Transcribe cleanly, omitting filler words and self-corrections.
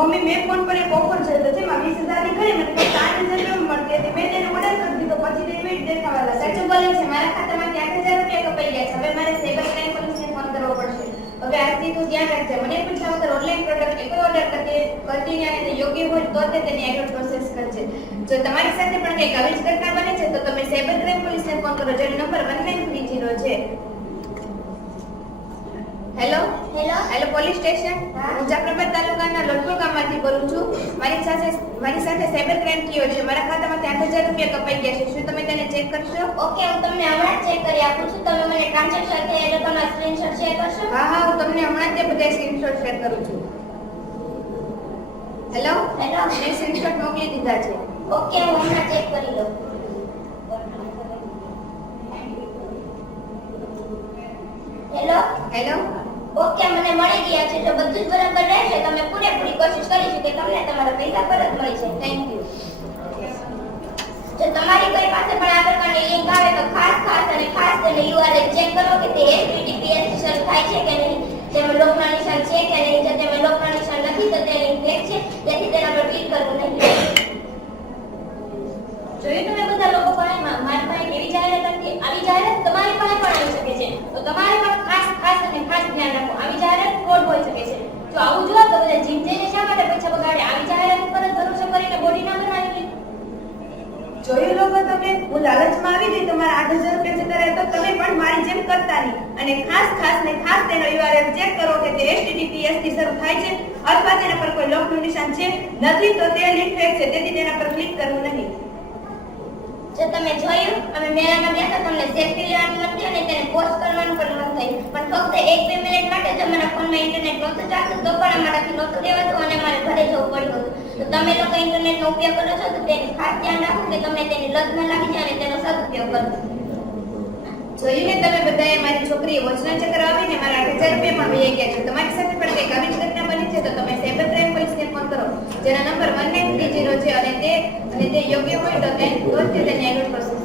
Mummy મેં phone પર એક ઓફર છે તો જેમાં 20000 ની ખરી મને ફક્ત 8000 મળતી હતી મેં તેને ઓર્ડર કરી દીધો પછી તે વેટ દેખાવા લાગ્યો. સાચું બોલે છે મારા ખાતામાંથી 8000 રૂપિયા કપાઈ ગયા છે. હવે મારે સાયબર ક્રાઇમ પોલીસને ફોન કરવો પડશે. હવે આજથી તું ધ્યાન રાખજે. મને પૂછ્યા વગર ઓનલાઈન પ્રોડક્ટ એક ઓર્ડર કરતી અને તે યોગ્ય હોય તો તે તેની આગળ પ્રોસેસ કરજે. જો તમારી સાથે પણ કંઈક આવી જ ઘટના બને છે તો તમે સાયબર ક્રાઇમ પોલીસને ફોન કરો જેનો નંબર 1930 છે. Hello police station. હું જાફરાબાદ તાલુકાના લોટપુર ગામમાંથી બોલું છું. મારી સાથે સાયબર ક્રાઇમ થયો છે. મારા ખાતામાંથી 8000 રૂપિયા કપાઈ ગયા છે. શું તમે તેને ચેક કરશો? ઓકે, હું તમને હમણાં ચેક કરી આપું છું. તમે મને ટ્રાન્ઝેક્શન થયા એટલે તમારા સ્ક્રીનશોટ શેર કરશો? હા હું તમને હમણાં જ બધા સ્ક્રીનશોટ શેર કરું છું. હેલો મેં સ્ક્રીનશોટ મોકલી દીધા છે. ઓકે, હું હમણાં ચેક કરી લઉં. હેલો ઓકે, મને મળી ગયા છે. જો બધું જ બરાબર રહેશે તમે પૂરેપૂરી કોશિશ કરીશું કે તમને તમારા પૈસા પરત મળી જાય. Thank you. જો તમારી કોઈ પાસે પણ આ પ્રકારની લિંક આવે તો ખાસ તેને URL ચેક કરો કે તે HTTPS થી શરૂ થાય છે કે નહીં, તેમાં લોકના નિશાન છે કે નહીં. જો તેમાં લોકના નિશાન નથી તો તે લિંક ફેક છે, તેથી તેના પર ક્લિક કરવું નહીં. જોયું તમે બધા લોકો પાસે મારી પાસે કેવી જાહેરાત હતી? આવી જાહેરાત તમારી પાસે પણ આવી શકે છે. તો તમારે પણ ખાસ ધ્યાન રાખો. આવી જાહેરાત ફ્રોડ હોઈ શકે છે. જો આવું જોવા તો બધા જીમ જઈને શા માટે પૈસા બગાડે? આવી જાહેરાત ઉપર જ ભરોસો કરીને બોડી ના બનાવી લે. જોયું લોકો તમે, હું લાલચમાં આવી ગઈ તમારા 8000 રૂપિયા જતા રહ્યા તો તમે પણ મારી જેમ કરતા નહીં. અને ખાસ તેનો URL ચેક કરો કે તે HTTPS થી શરૂ થાય છે અથવા તેના પર કોઈ લોકનું નિશાન છે. નથી તો તે લિંક ફેક છે, તેથી તેના પર ક્લિક કરવું નહીં. જો તમે જોયું, અમે મેળામાં ગયા તો તમને સેલ્ફી લેવાનું મન થયું અને તેને પોસ્ટ કરવાનું પણ મન થયું, પણ ફક્ત 1-2 મિનિટ માટે જ અમારા ફોનમાં ઇન્ટરનેટ નહોતું ચાલતું તો પણ અમારાથી નહોતું રહેવાતું અને અમારે ઘરે જવું પડ્યું હતું. તો તમે લોકો ઇન્ટરનેટનો ઉપયોગ કરો છો તો તેની ખાસ ધ્યાન રાખો કે તમને તેની લત ન લાગી જાય અને તેનો સદુપયોગ કરો. જોયું ને તમે બધાએ મારી છોકરીએ વચના ચક્ર આવીને મારા 8000 રૂપિયા પણ વહી ગયા છે. તમારી સાથે પણ કંઈક આવી જ ઘટના બની છે તો તમે સાયબર ક્રાઇમ પોલીસને ફોન કરો જેના નંબર 1930 છે અને તે યોગ્ય હોય તો તેની આગળ પ્રોસેસ